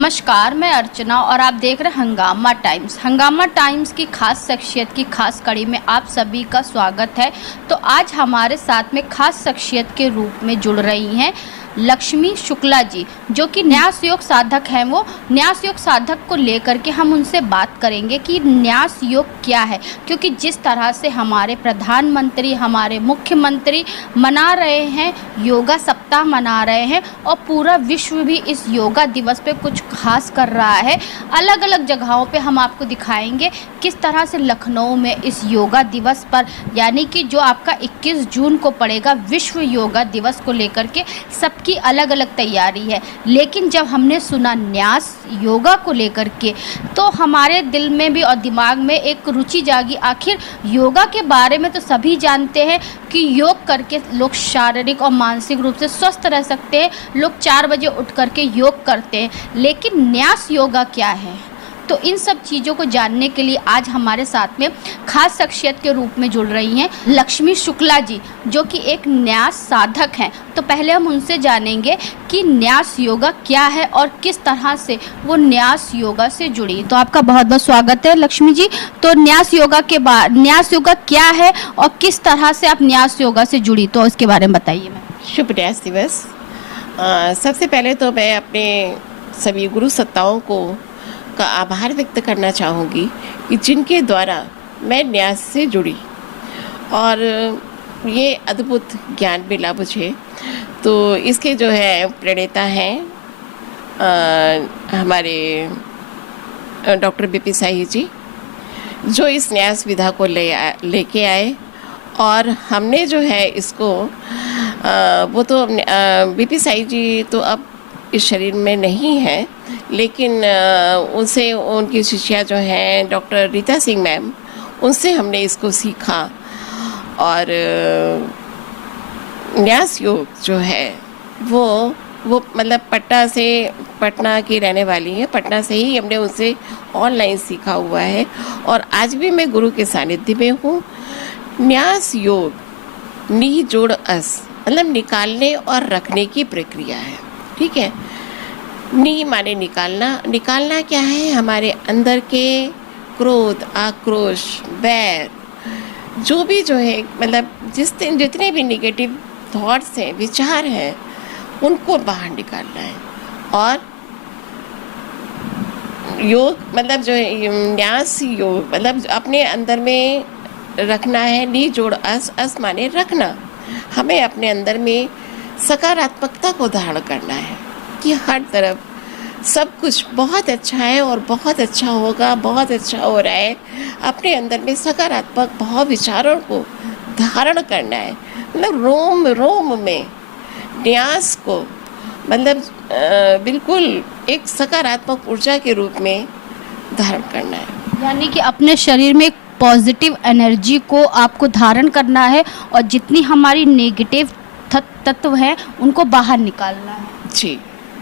नमस्कार, मैं अर्चना और आप देख रहे हैं हंगामा टाइम्स। हंगामा टाइम्स की खास शख्सियत की खास कड़ी में आप सभी का स्वागत है। तो आज हमारे साथ में खास शख्सियत के रूप में जुड़ रही हैं लक्ष्मी शुक्ला जी, जो कि न्यास योग साधक हैं। वो न्यास योग साधक को लेकर के हम उनसे बात करेंगे कि न्यास योग क्या है, क्योंकि जिस तरह से हमारे प्रधानमंत्री, हमारे मुख्यमंत्री मना रहे हैं, योगा सप्ताह मना रहे हैं और पूरा विश्व भी इस योगा दिवस पे कुछ खास कर रहा है। अलग अलग जगहों पे हम आपको दिखाएंगे किस तरह से लखनऊ में इस योगा दिवस पर, यानी कि जो आपका 21 जून को पड़ेगा, विश्व योगा दिवस को लेकर के सबकी अलग अलग तैयारी है। लेकिन जब हमने सुना न्यास योगा को लेकर के, तो हमारे दिल में भी और दिमाग में एक रुचि जागी। आखिर योगा के बारे में तो सभी जानते हैं कि योग करके लोग शारीरिक और मानसिक रूप से स्वस्थ रह सकते हैं। लोग 4 बजे उठ करके योग करते हैं, लेकिन न्यास योगा क्या है? तो इन सब चीज़ों को जानने के लिए आज हमारे साथ में खास शख्सियत के रूप में जुड़ रही हैं लक्ष्मी शुक्ला जी, जो कि एक न्यास साधक हैं। तो पहले हम उनसे जानेंगे कि न्यास योगा क्या है और किस तरह से वो न्यास योगा से जुड़ी। तो आपका बहुत बहुत स्वागत है लक्ष्मी जी। तो न्यास योगा के बाद, न्यास योगा क्या है और किस तरह से आप न्यास योगा से जुड़ी, तो इसके बारे में बताइए। मैं शुभ न्यास दिवस। सबसे पहले तो मैं अपने सभी गुरु सत्ताओं को का आभार व्यक्त करना चाहूँगी कि जिनके द्वारा मैं न्यास से जुड़ी और ये अद्भुत ज्ञान मिला मुझे। तो इसके जो है प्रणेता हैं हमारे डॉक्टर बीपी साही जी, जो इस न्यास विधा को लेके आए और हमने जो है इसको वो तो बीपी साही जी तो अब इस शरीर में नहीं है, लेकिन उनसे उनकी शिष्या जो हैं डॉक्टर रीता सिंह मैम, उनसे हमने इसको सीखा। और न्यास योग जो है वो मतलब पटना की रहने वाली है। पटना से ही हमने उनसे ऑनलाइन सीखा हुआ है और आज भी मैं गुरु के सानिध्य में हूँ। न्यास योग नी जोड़ अस मतलब निकालने और रखने की प्रक्रिया है, ठीक है। नी माने निकालना क्या है? हमारे अंदर के क्रोध, आक्रोश, बैर, जो भी जो है मतलब जितने भी नेगेटिव थॉट्स हैं, विचार हैं, उनको बाहर निकालना है। और योग मतलब जो है न्यास योग मतलब अपने अंदर में रखना है। नी जोड़ अस माने रखना। हमें अपने अंदर में सकारात्मकता को धारण करना है कि हर तरफ सब कुछ बहुत अच्छा है और बहुत अच्छा होगा, बहुत अच्छा हो रहा है। अपने अंदर में सकारात्मक भाव विचारों को धारण करना है। मतलब रोम रोम में न्यास को मतलब बिल्कुल एक सकारात्मक ऊर्जा के रूप में धारण करना है। यानी कि अपने शरीर में पॉजिटिव एनर्जी को आपको धारण करना है और जितनी हमारी नेगेटिव तत्व हैं उनको बाहर निकालना है। जी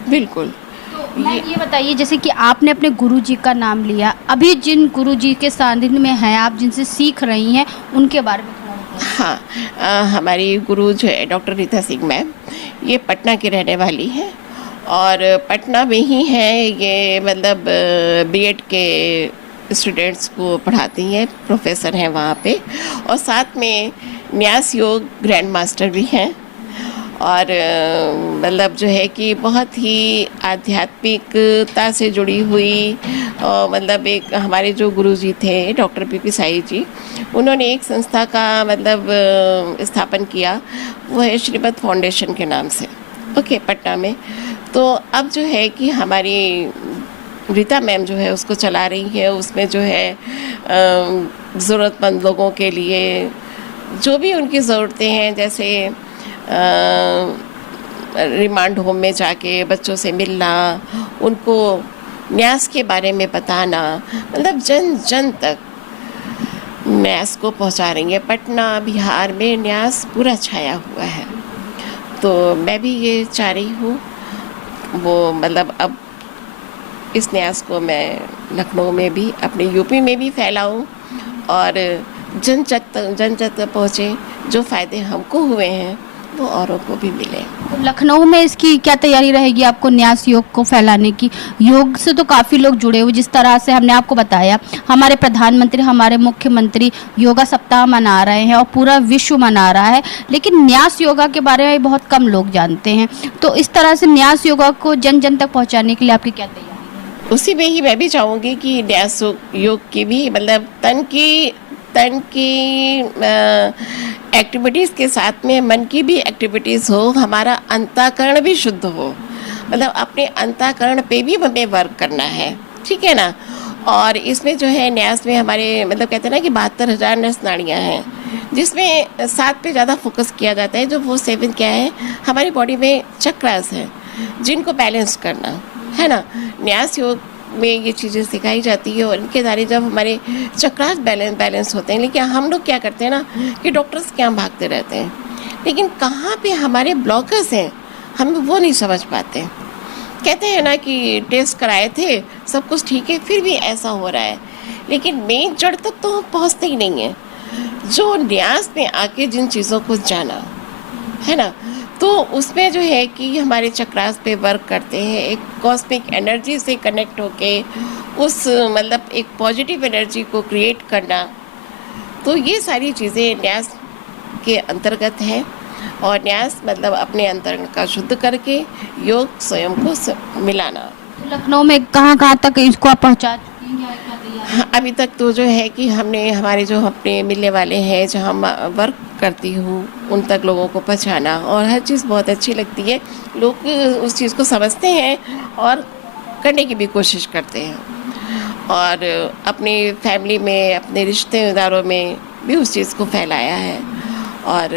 बिल्कुल। तो मैं ये बताइए, जैसे कि आपने अपने गुरुजी का नाम लिया, अभी जिन गुरुजी के सानिध्य में हैं आप, जिनसे सीख रही हैं, उनके बारे में थोड़ा बताइए। हाँ, हमारी गुरु जो है डॉक्टर रीता सिंह मैम, ये पटना की रहने वाली है और पटना में ही है ये, मतलब बीएड के स्टूडेंट्स को पढ़ाती हैं, प्रोफेसर हैं वहाँ पे, और साथ में न्यास योग ग्रैंड मास्टर भी हैं। और मतलब जो है कि बहुत ही आध्यात्मिकता से जुड़ी हुई मतलब एक हमारे जो गुरुजी थे डॉक्टर बीपी साही जी, उन्होंने एक संस्था का मतलब स्थापन किया, वो है श्रीमद फाउंडेशन के नाम से, ओके, पटना में। तो अब जो है कि हमारी रीता मैम जो है उसको चला रही है। उसमें जो है ज़रूरतमंद लोगों के लिए जो भी उनकी ज़रूरतें हैं, जैसे रिमांड होम में जाके बच्चों से मिलना, उनको न्यास के बारे में बताना, मतलब जन जन तक न्यास को पहुंचा रही है। पटना बिहार में न्यास पूरा छाया हुआ है। तो मैं भी ये चाह रही हूँ वो मतलब अब इस न्यास को मैं लखनऊ में भी, अपने यूपी में भी फैलाऊँ और जन जन तक पहुँचे। जो फ़ायदे हमको हुए हैं वो औरों को भी मिले। तो लखनऊ में इसकी क्या तैयारी रहेगी आपको न्यास योग को फैलाने की? योग से तो काफ़ी लोग जुड़े हुए, जिस तरह से हमने आपको बताया, हमारे प्रधानमंत्री, हमारे मुख्यमंत्री योगा सप्ताह मना रहे हैं और पूरा विश्व मना रहा है, लेकिन न्यास योगा के बारे में बहुत कम लोग जानते हैं। तो इस तरह से न्यास योगा को जन जन तक पहुँचाने के लिए आपकी क्या तैयारी है? उसी में ही मैं भी चाहूँगी कि न्यास योग की भी मतलब तन की एक्टिविटीज़ के साथ में मन की भी एक्टिविटीज़ हो, हमारा अंतःकरण भी शुद्ध हो। मतलब अपने अंतःकरण पे भी हमें वर्क करना है, ठीक है ना। और इसमें जो है न्यास में हमारे मतलब कहते हैं ना कि 72,000 नस नाड़ियाँ हैं, जिसमें 7 पे ज़्यादा फोकस किया जाता है। जो वो 7 क्या है, हमारी बॉडी में चक्रास है जिनको बैलेंस करना है ना। न्यास योग में ये चीज़ें सिखाई जाती है और इनके द्वारा जब हमारे चक्रास बैलेंस होते हैं। लेकिन हम लोग क्या करते हैं ना कि डॉक्टर्स के यहाँ भागते रहते हैं, लेकिन कहाँ पे हमारे ब्लॉकर्स हैं हम वो नहीं समझ पाते। कहते हैं ना कि टेस्ट कराए थे, सब कुछ ठीक है, फिर भी ऐसा हो रहा है, लेकिन मेन जड़ तक तो हम पहुँचते ही नहीं हैं। जो न्यास में आके जिन चीज़ों को जाना है ना, तो उसमें जो है कि हमारे चक्रास पे वर्क करते हैं, एक कॉस्मिक एनर्जी से कनेक्ट होके उस मतलब एक पॉजिटिव एनर्जी को क्रिएट करना। तो ये सारी चीज़ें न्यास के अंतर्गत है। और न्यास मतलब अपने अंतर्गण का शुद्ध करके योग स्वयं को मिलाना। लखनऊ में कहाँ कहाँ तक इसको आप पहुँचा चुकी हैं या क्या तैयारी है? अभी तक तो जो है कि हमने हमारे जो अपने मिलने वाले हैं, जो हम वर्क करती हूँ, उन तक लोगों को पहुँचाना, और हर चीज़ बहुत अच्छी लगती है। लोग उस चीज़ को समझते हैं और करने की भी कोशिश करते हैं, और अपनी फैमिली में, अपने रिश्तेदारों में भी उस चीज़ को फैलाया है, और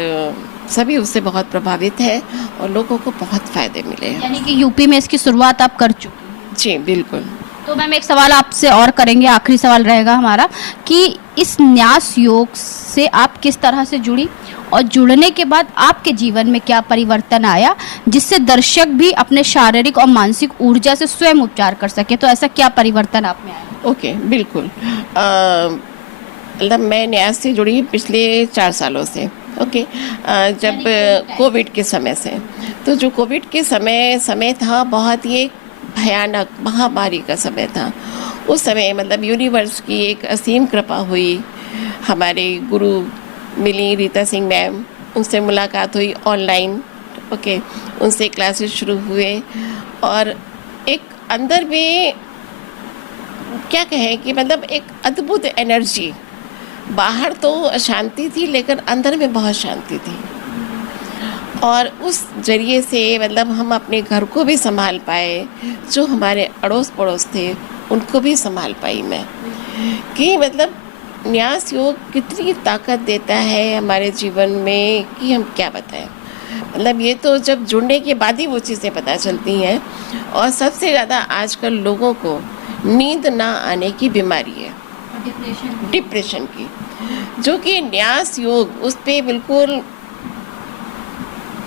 सभी उससे बहुत प्रभावित हैं और लोगों को बहुत फ़ायदे मिले हैं। यानी कि यूपी में इसकी शुरुआत आप कर चुकी हैं? जी बिल्कुल। तो मैम एक सवाल आपसे और करेंगे, आखिरी सवाल रहेगा हमारा, कि इस न्यास योग से आप किस तरह से जुड़ी और जुड़ने के बाद आपके जीवन में क्या परिवर्तन आया, जिससे दर्शक भी अपने शारीरिक और मानसिक ऊर्जा से स्वयं उपचार कर सके? तो ऐसा क्या परिवर्तन आप में आया? ओके, बिल्कुल। मतलब मैं न्यास से जुड़ी पिछले 4 सालों से। ओके, जब कोविड के समय से, तो जो कोविड के समय था, बहुत ही एक भयानक महामारी का समय था। उस समय मतलब यूनिवर्स की एक असीम कृपा हुई, हमारे गुरु मिली रीता सिंह मैम, उनसे मुलाकात हुई ऑनलाइन। ओके, उनसे क्लासेस शुरू हुए, और एक अंदर में क्या कहें कि मतलब एक अद्भुत एनर्जी, बाहर तो अशांति थी लेकिन अंदर में बहुत शांति थी। और उस जरिए से मतलब हम अपने घर को भी संभाल पाए, जो हमारे अड़ोस पड़ोस थे उनको भी संभाल पाई मैं, कि मतलब न्यास योग कितनी ताकत देता है हमारे जीवन में कि हम क्या बताएं। मतलब ये तो जब जुड़ने के बाद ही वो चीज़ें पता चलती हैं। और सबसे ज़्यादा आजकल लोगों को नींद ना आने की बीमारी है, डिप्रेशन की, जो कि न्यास योग उस पे बिल्कुल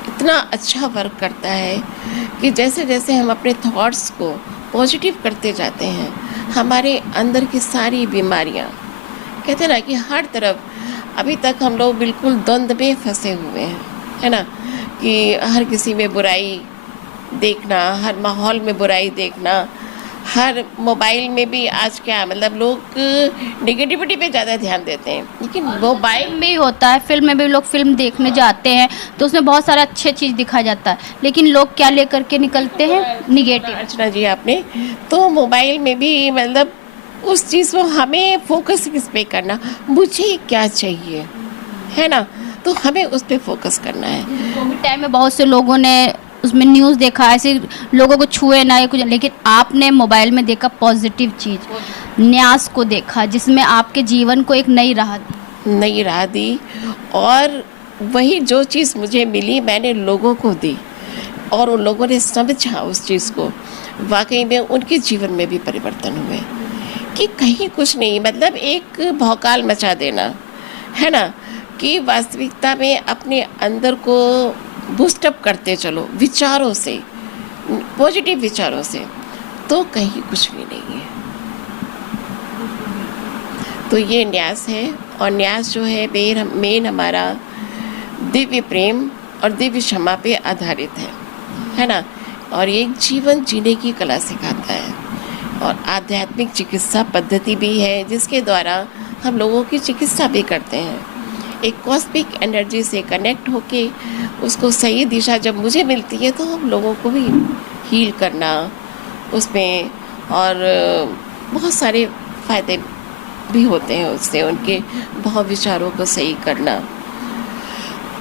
इतना अच्छा वर्क करता है कि जैसे जैसे हम अपने थॉट्स को पॉजिटिव करते जाते हैं, हमारे अंदर की सारी बीमारियां, कहते हैं ना कि हर तरफ अभी तक हम लोग बिल्कुल द्वंद्व में फंसे हुए हैं, है ना, कि हर किसी में बुराई देखना, हर माहौल में बुराई देखना, हर मोबाइल में भी आज क्या मतलब लोग नेगेटिविटी पे ज़्यादा ध्यान देते हैं। लेकिन मोबाइल में ही होता है, फिल्म में भी लोग फिल्म देखने जाते हैं तो उसमें बहुत सारा अच्छे चीज़ दिखाया जाता है, लेकिन लोग क्या लेकर के निकलते हैं? निगेटिव। अर्चना जी आपने तो मोबाइल में भी मतलब उस चीज़ को हमें फोकस किस पे करना, मुझे क्या चाहिए, है ना, तो हमें उस पे फोकस करना है। कोविड टाइम में बहुत से लोगों ने उसमें न्यूज़ देखा, ऐसे लोगों को छुए ना या कुछ, लेकिन आपने मोबाइल में देखा पॉजिटिव चीज़, न्यास को देखा, जिसमें आपके जीवन को एक नई राह दी। और वही जो चीज़ मुझे मिली मैंने लोगों को दी, और उन लोगों ने समझा उस चीज़ को, वाकई में उनके जीवन में भी परिवर्तन हुए, कि कहीं कुछ नहीं, मतलब एक भौकाल मचा देना, है ना, कि वास्तविकता में अपने अंदर को बूस्टअप करते चलो विचारों से, पॉजिटिव विचारों से, तो कहीं कुछ भी नहीं है। तो ये न्यास है, और न्यास जो है मेन हमारा दिव्य प्रेम और दिव्य क्षमा पे आधारित है ना। और एक जीवन जीने की कला सिखाता है, और आध्यात्मिक चिकित्सा पद्धति भी है जिसके द्वारा हम लोगों की चिकित्सा भी करते हैं। एक कॉस्मिक एनर्जी से कनेक्ट होके उसको सही दिशा जब मुझे मिलती है तो हम लोगों को भी हील करना उसमें, और बहुत सारे फ़ायदे भी होते हैं उससे, उनके भाव विचारों को सही करना।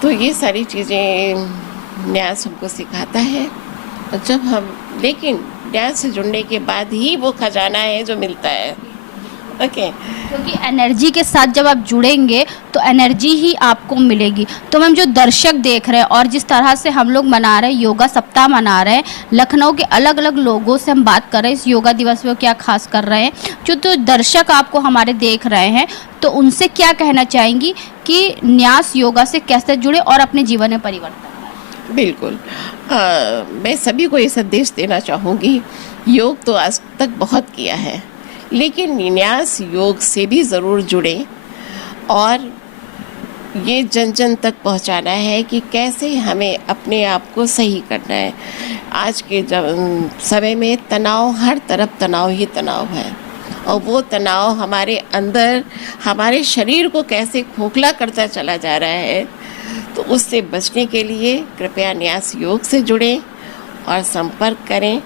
तो ये सारी चीज़ें न्यास हमको सिखाता है। और जब हम लेकिन न्यास से जुड़ने के बाद ही वो खजाना है जो मिलता है। ओके क्योंकि एनर्जी के साथ जब आप जुड़ेंगे तो एनर्जी ही आपको मिलेगी। तो मैम जो दर्शक देख रहे हैं और जिस तरह से हम लोग मना रहे हैं, योगा सप्ताह मना रहे हैं, लखनऊ के अलग अलग लोगों से हम बात कर रहे हैं इस योगा दिवस में क्या खास कर रहे हैं, जो तो दर्शक आपको हमारे देख रहे हैं, तो उनसे क्या कहना चाहेंगी कि न्यास योगा से कैसे जुड़े और अपने जीवन में परिवर्तन? बिल्कुल, मैं सभी को ये संदेश देना चाहूँगी, योग तो आज तक बहुत किया है, लेकिन न्यास योग से भी ज़रूर जुड़े और ये जन जन तक पहुंचाना है कि कैसे हमें अपने आप को सही करना है। आज के समय में तनाव, हर तरफ तनाव ही तनाव है, और वो तनाव हमारे अंदर हमारे शरीर को कैसे खोखला करता चला जा रहा है। तो उससे बचने के लिए कृपया न्यास योग से जुड़ें और संपर्क करें,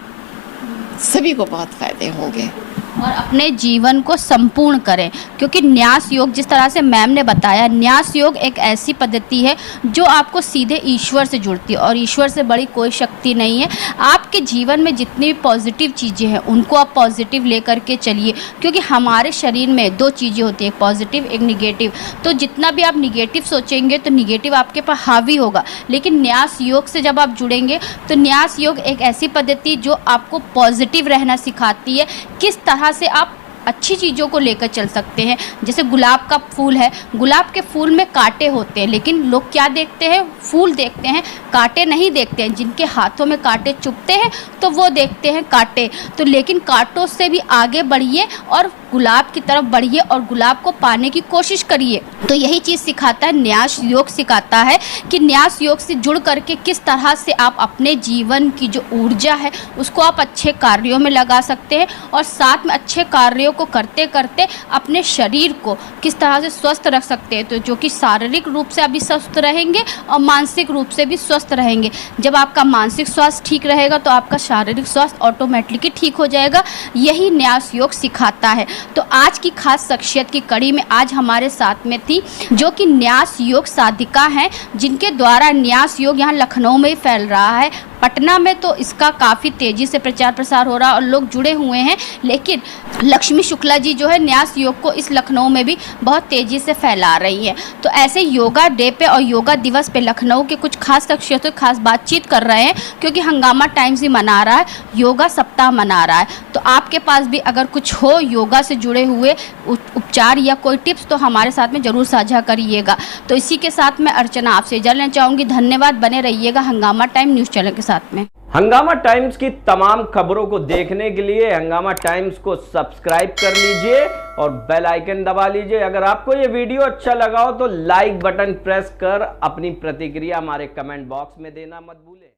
सभी को बहुत फ़ायदे होंगे। और अपने जीवन को संपूर्ण करें, क्योंकि न्यास योग जिस तरह से मैम ने बताया, न्यास योग एक ऐसी पद्धति है जो आपको सीधे ईश्वर से जुड़ती है, और ईश्वर से बड़ी कोई शक्ति नहीं है। आपके जीवन में जितनी भी पॉजिटिव चीज़ें हैं उनको आप पॉजिटिव लेकर के चलिए, क्योंकि हमारे शरीर में दो चीज़ें होती हैं, एक पॉजिटिव एक निगेटिव। तो जितना भी आप निगेटिव सोचेंगे तो निगेटिव आपके पास हावी होगा, लेकिन न्यास योग से जब आप जुड़ेंगे तो न्यास योग एक ऐसी पद्धति जो आपको पॉजिटिव रहना सिखाती है, किस तरह से आप अच्छी चीज़ों को लेकर चल सकते हैं। जैसे गुलाब का फूल है, गुलाब के फूल में कांटे होते हैं, लेकिन लोग क्या देखते हैं, फूल देखते हैं, कांटे नहीं देखते हैं। जिनके हाथों में कांटे चुभते हैं तो वो देखते हैं कांटे। तो लेकिन कांटों से भी आगे बढ़िए और गुलाब की तरफ बढ़िए और गुलाब को पाने की कोशिश करिए। तो यही चीज़ सिखाता है न्यास योग, सिखाता है कि न्यास योग से जुड़ करके किस तरह से आप अपने जीवन की जो ऊर्जा है उसको आप अच्छे कार्यों में लगा सकते हैं, और साथ में अच्छे कार्यों को करते करते अपने शरीर को किस तरह से स्वस्थ रख सकते हैं। तो जो कि शारीरिक रूप से अभी स्वस्थ रहेंगे और मानसिक रूप से भी स्वस्थ रहेंगे। जब आपका मानसिक स्वास्थ्य ठीक रहेगा तो आपका शारीरिक स्वास्थ्य ऑटोमेटिकली ठीक हो जाएगा। यही न्यास योग सिखाता है। तो आज की खास शख्सियत की कड़ी में आज हमारे साथ में थी जो कि न्यास योग साधिका हैं, जिनके द्वारा न्यास योग यहाँ लखनऊ में ही फैल रहा है। पटना में तो इसका काफ़ी तेज़ी से प्रचार प्रसार हो रहा है और लोग जुड़े हुए हैं, लेकिन लक्ष्मी शुक्ला जी जो है न्यास योग को इस लखनऊ में भी बहुत तेज़ी से फैला रही है। तो ऐसे योगा डे पे और योगा दिवस पे लखनऊ के कुछ खास शख्सियतों खास बातचीत कर रहे हैं, क्योंकि हंगामा टाइम्स भी मना रहा है, योगा सप्ताह मना रहा है। तो आपके पास भी अगर कुछ हो योगा से जुड़े हुए उपचार या कोई टिप्स तो हमारे साथ में ज़रूर साझा करिएगा। तो इसी के साथ मैं अर्चना आपसे जानना चाहूँगी, धन्यवाद। बने रहिएगा हंगामा टाइम न्यूज़ चैनल के साथ में। हंगामा टाइम्स की तमाम खबरों को देखने के लिए हंगामा टाइम्स को सब्सक्राइब कर लीजिए और बेल आइकन दबा लीजिए। अगर आपको ये वीडियो अच्छा लगा हो तो लाइक बटन प्रेस कर अपनी प्रतिक्रिया हमारे कमेंट बॉक्स में देना मत भूलें।